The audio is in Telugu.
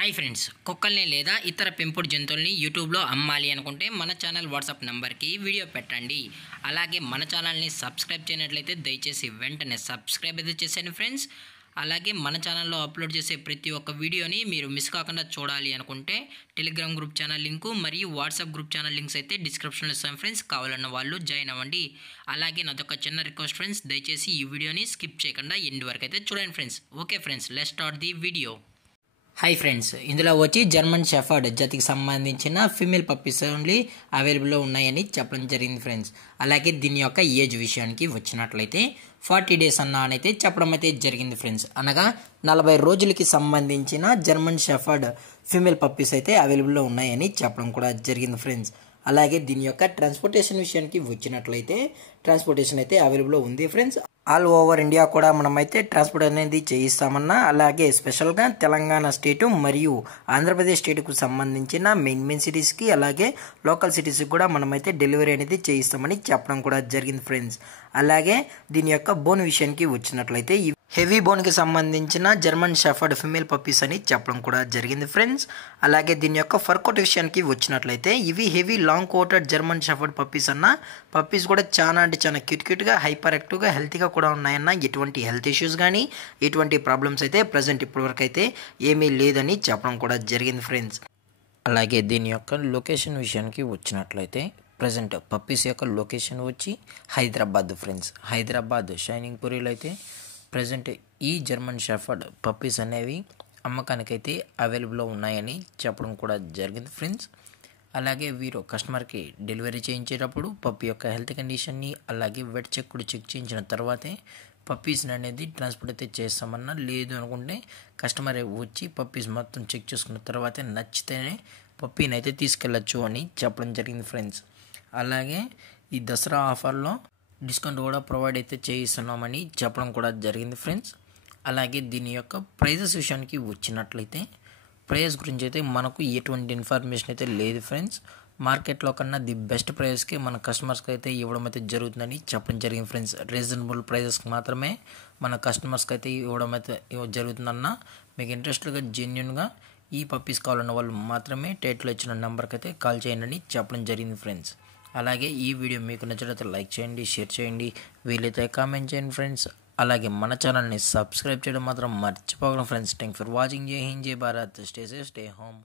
హాయ్ ఫ్రెండ్స్, కుక్కల్ని లేదా ఇతర పెంపుడు జంతువుల్ని యూట్యూబ్లో అమ్మాలి అనుకుంటే మన ఛానల్ వాట్సాప్ నెంబర్కి వీడియో పెట్టండి. అలాగే మన ఛానల్ని సబ్స్క్రైబ్ చేయనట్లయితే దయచేసి వెంటనే సబ్స్క్రైబ్ అయితే చేసేయండి ఫ్రెండ్స్. అలాగే మన ఛానల్లో అప్లోడ్ చేసే ప్రతి ఒక్క వీడియోని మీరు మిస్ కాకుండా చూడాలి అనుకుంటే టెలిగ్రామ్ గ్రూప్ ఛానల్ లింకు మరియు వాట్సాప్ గ్రూప్ ఛానల్ లింక్స్ అయితే డిస్క్రిప్షన్లో ఇస్తాను ఫ్రెండ్స్. కావాలన్న వాళ్ళు జాయిన్ అవ్వండి. అలాగే నాదొక చిన్న రిక్వెస్ట్ ఫ్రెండ్స్, దయచేసి ఈ వీడియోని స్కిప్ చేయకుండా ఎండ్ వరకు అయితే చూడండి friends. Okay friends, let's start the video. Hi friends, ఇందులో వచ్చి జర్మన్ షెఫర్డ్ జాతికి సంబంధించిన ఫీమేల్ పప్పీస్ ఓన్లీ అవైలబుల్లో ఉన్నాయని చెప్పడం జరిగింది ఫ్రెండ్స్. అలాగే దీని యొక్క ఏజ్ విషయానికి వచ్చినట్లయితే 40 days అనైతే చెప్పడం అయితే జరిగింది ఫ్రెండ్స్. అనగా 40 రోజులకి సంబంధించిన జర్మన్ షెఫర్డ్ ఫీమేల్ పప్పీస్ అయితే అవైలబుల్లో ఉన్నాయని చెప్పడం కూడా జరిగింది ఫ్రెండ్స్. అలాగే దీని యొక్క ట్రాన్స్పోర్టేషన్ విషయానికి వచ్చినట్లయితే ట్రాన్స్పోర్టేషన్ అయితే అవైలబుల్లో ఉంది ఫ్రెండ్స్. ఆల్ ఓవర్ ఇండియా కూడా మనమైతే ట్రాన్స్పోర్ట్ అనేది చేయిస్తామన్నా, అలాగే స్పెషల్గా తెలంగాణ స్టేటు మరియు ఆంధ్రప్రదేశ్ స్టేట్కు సంబంధించిన మెయిన్ సిటీస్కి అలాగే లోకల్ సిటీస్కి కూడా మనమైతే డెలివరీ అనేది చేయిస్తామని చెప్పడం కూడా జరిగింది ఫ్రెండ్స్. అలాగే దీని యొక్క బోన్ విషయానికి వచ్చినట్లయితే హెవీ బోన్కి సంబంధించిన జర్మన్ షెఫర్డ్ ఫీమేల్ పప్పీస్ అని చెప్పడం కూడా జరిగింది ఫ్రెండ్స్. అలాగే దీని యొక్క ఫర్ కోట్ విషయానికి వచ్చినట్లయితే ఇవి heavy long coated German shepherd puppies puppies కూడా చాలా అంటే చాలా క్యూట్గా హైపర్ యాక్టివ్గా హెల్తీగా కూడా ఉన్నాయన్న. ఎటువంటి హెల్త్ ఇష్యూస్ కానీ ఎటువంటి ప్రాబ్లమ్స్ అయితే ప్రజెంట్ ఇప్పటివరకు అయితే ఏమీ లేదని చెప్పడం కూడా జరిగింది ఫ్రెండ్స్. అలాగే దీని యొక్క లొకేషన్ విషయానికి వచ్చినట్లయితే ప్రజెంట్ పప్పీస్ యొక్క లొకేషన్ వచ్చి హైదరాబాద్ ఫ్రెండ్స్. హైదరాబాద్ షైనింగ్ పూరిలో అయితే ప్రజెంట్ ఈ జర్మన్ షెఫర్డ్ పప్పీస్ అనేవి అమ్మకానికైతే అవైలబుల్లో ఉన్నాయని చెప్పడం కూడా జరిగింది ఫ్రెండ్స్. అలాగే వీరు కస్టమర్కి డెలివరీ చేయించేటప్పుడు పప్పీ యొక్క హెల్త్ కండిషన్ని అలాగే వెట్ చెక్ కూడా చెక్ చేయించిన తర్వాతే పప్పీస్ని అనేది ట్రాన్స్పోర్ట్ అయితే చేస్తామన్నా, లేదు అనుకుంటే కస్టమర్ వచ్చి పప్పీస్ మొత్తం చెక్ చేసుకున్న తర్వాతే నచ్చితేనే పప్పీని అయితే తీసుకెళ్ళచ్చు అని చెప్పడం జరిగింది ఫ్రెండ్స్. అలాగే ఈ దసరా ఆఫర్లో డిస్కౌంట్ కూడా ప్రొవైడ్ అయితే చేయిస్తున్నామని చెప్పడం కూడా జరిగింది ఫ్రెండ్స్. అలాగే దీని యొక్క ప్రైజెస్ విషయానికి వచ్చినట్లయితే ప్రైస్ గురించి అయితే మనకు ఎటువంటి ఇన్ఫర్మేషన్ అయితే లేదు ఫ్రెండ్స్. మార్కెట్లో కన్నా ది బెస్ట్ ప్రైస్కి మన కస్టమర్స్కి అయితే ఇవ్వడం అయితే జరుగుతుందని చెప్పడం జరిగింది ఫ్రెండ్స్. రీజనబుల్ ప్రైజెస్కి మాత్రమే మన కస్టమర్స్కి అయితే ఇవ్వడం అయితే జరుగుతుందన్న. మీకు ఇంట్రెస్ట్గా జెన్యున్గా ఈ పప్పీస్ కావాలన్న వాళ్ళు మాత్రమే టైటిల్లో ఇచ్చిన నెంబర్కి అయితే కాల్ చేయండి అని చెప్పడం జరిగింది ఫ్రెండ్స్. అలాగే ఈ వీడియో మీకు నచ్చినట్లయితే లైక్ చేయండి, షేర్ చేయండి, వీలైతే కామెంట్ చేయండి ఫ్రెండ్స్. అలాగే మన ఛానల్ని సబ్స్క్రైబ్ చేయడం మాత్రం మర్చిపోగలం ఫ్రెండ్స్. Thanks for watching. జై హింద్, జై Bharat. Stay safe, stay home.